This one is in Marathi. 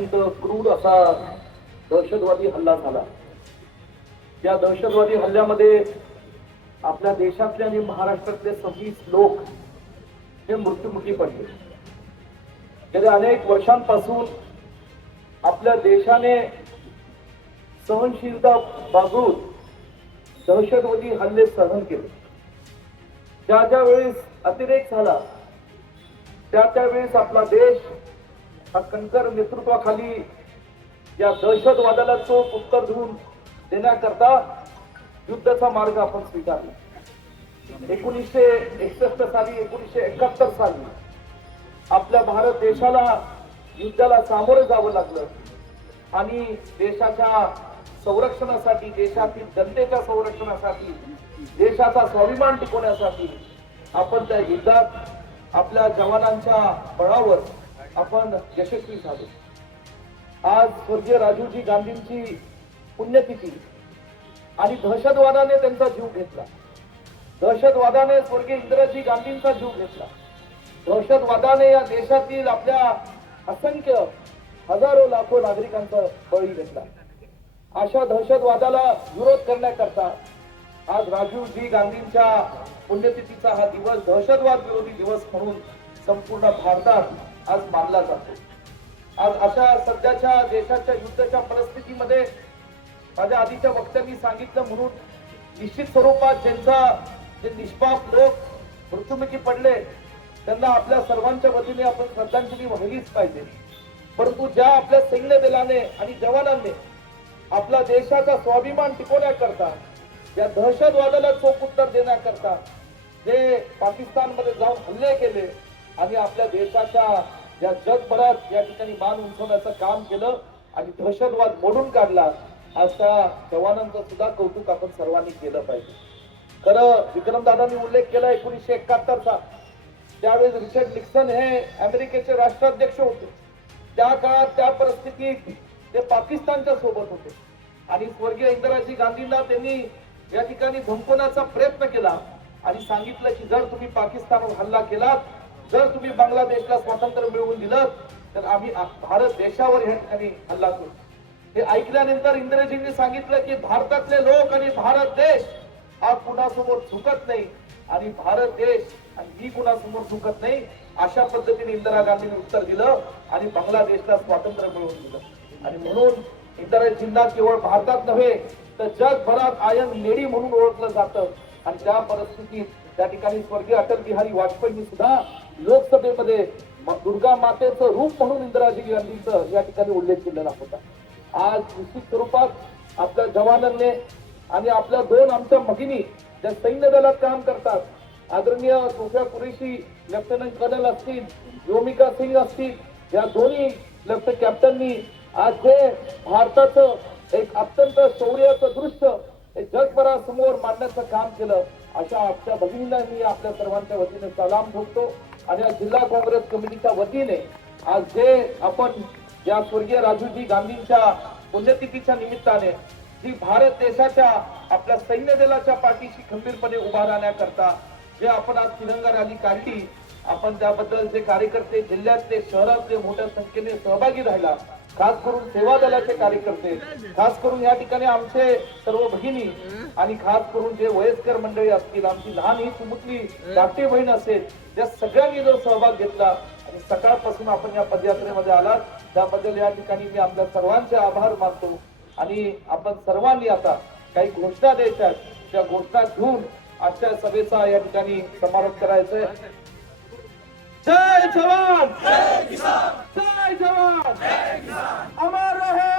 अत्यंत क्रूर असा दहशतवादी हल्ला झाला. या दहशतवादी हल्ल्यामध्ये आपल्या देशातले आणि महाराष्ट्रातले सव्वीस लोक हे मृत्युमुखी पडले. गेल्या अनेक वर्षांपासून आपल्या देशाने सहनशीलता बाजून दहशतवादी हल्ले सहन केले. ज्या ज्या वेळेस अतिरेक झाला त्या त्यावेळेस आपला देश हा कणकर नेतृत्वाखाली या दहशतवादाला चोख उत्तर देऊन देण्याकरता युद्धाचा मार्ग आपण स्वीकारला. एकोणीसशे एकसष्ट साली एकोणीसशे एकाहत्तर साली आपल्या भारत देशाला युद्धाला सामोरं जावं लागलं. आणि देशाच्या संरक्षणासाठी देशातील जनतेच्या संरक्षणासाठी देशाचा स्वाभिमान टिकवण्यासाठी आपण त्या युद्धात आपल्या जवानांच्या बळावर आपण यशस्वी झालो. आज स्वर्गीय राजीवजी गांधींची पुण्यतिथी आणि दहशतवादाने त्यांचा जीव घेतला. दहशतवादाने स्वर्गीय इंदिराजी गांधींचा जीव घेतला. दहशतवादाने या देशातील आपल्या असंख्य हजारो लाखो नागरिकांचा बळी घेतला. अशा दहशतवादाला विरोध करण्याकरता आज राजीवजी गांधींच्या पुण्यतिथीचा हा दिवस दहशतवाद विरोधी दिवस म्हणून संपूर्ण भारतात आज मानला जातो. आज अशा सध्याच्या देशाच्या युद्धाच्या परिस्थितीमध्ये माझ्या आधीच्या वक्त्यांनी सांगितलं म्हणून निश्चित स्वरूपात ज्यांचा जे निष्पाप लोक मृत्युमुखी पडले त्यांना आपल्या सर्वांच्या वतीने आपण श्रद्धांजली वाहिलीच पाहिजे. परंतु ज्या आपल्या सैन्य दलाने आणि जवानांनी आपला देशाचा स्वाभिमान टिकवण्याकरता या दहशतवादाला चोख उत्तर देण्याकरता जे पाकिस्तानमध्ये जाऊन हल्ले केले आणि आपल्या देशाच्या या जगभरात या ठिकाणी मान उंचवण्याचं काम केलं आणि दहशतवाद मोडून काढला असा जवानांचं सुद्धा कौतुक आपण सर्वांनी केलं पाहिजे. खरं विक्रमदादांनी उल्लेख केला एकोणीसशे एकाहत्तरचा त्यावेळेस रिचर्ड निक्सन हे अमेरिकेचे राष्ट्राध्यक्ष होते. त्या काळात त्या परिस्थितीत ते पाकिस्तानच्या सोबत होते. आणि स्वर्गीय इंदिराजी गांधींना त्यांनी या ठिकाणी धमकवण्याचा प्रयत्न केला आणि सांगितलं की जर तुम्ही पाकिस्तानवर हल्ला केलात जर तुम्ही बांगलादेशला स्वातंत्र्य मिळवून दिलं तर आम्ही भारत देशावर या ठिकाणी हल्ला करू. हे ऐकल्यानंतर इंद्रजींनी सांगितलं की भारतातले लोक आणि भारत देश हा कुणासमोर झुकत नाही आणि भारत देश आणि ही कुणासमोर झुकत नाही अशा पद्धतीने इंदिरा गांधींनी उत्तर दिलं आणि बांगलादेशला स्वातंत्र्य मिळवून दिलं. आणि म्हणून इंदिराजींना केवळ भारतात नव्हे तर जगभरात आयन लेडी म्हणून ओळखलं जातं. आणि त्या परिस्थितीत त्या ठिकाणी स्वर्गीय अटल बिहारी वाजपेयी सुद्धा लोकसभेमध्ये दुर्गा मातेचं रूप म्हणून इंदिराजी गांधींचं या ठिकाणी उल्लेख केलेला होता. आज निश्चित स्वरूपात आपल्या जवानांनी आणि आपल्या दोन आमच्या भगिनी ज्या सैन्य दलात काम करतात आदरणीय सोफ्या कुरेशी लेफ्टनंट कर्नल असतील योमिका सिंग असतील या दोन्ही लेफ्टनंट कॅप्टननी आज जे भारताचं एक अत्यंत शौर्याचं दृश्य हे जगभरासमोर मांडण्याचं काम केलं. अशा आपल्या भगिनींना मी आपल्या सर्वांच्या वतीने सलाम ठोकतो आणि या जिल्हा काँग्रेस कमिटीच्या वतीने आज जे आपण या स्वर्गीय राजूजी गांधींच्या पुण्यतिथीच्या निमित्ताने जी भारत देशाच्या आपल्या सैन्य दलाच्या पाठीशी खंबीरपणे उभा राहण्याकरता जे आपण आज तिरंगा रॅली काढली आपण त्याबद्दल जे कार्यकर्ते जिल्ह्यातले शहरातले मोठ्या संख्येने सहभागी राहिला खास करून सेवा दलाचे कार्यकर्ते खास करून या ठिकाणी आमचे सर्व भगिनी आणि खास करून जे वयस्कर मंडळी असतील आमची लहान ही सुमुतली धाकटी बहीण असेल त्या सगळ्यांनी जर सहभाग घेतला आणि सकाळपासून आपण या पदयात्रेमध्ये आलात. त्याबद्दल या ठिकाणी मी आमच्या सर्वांचे आभार मानतो आणि आपण सर्वांनी आता काही घोषणा द्यायच्या त्या घोषणा घेऊन आजच्या सभेचा या ठिकाणी समारोप करायचा आहे जय जवान জয় জওয়ান। আমার রহে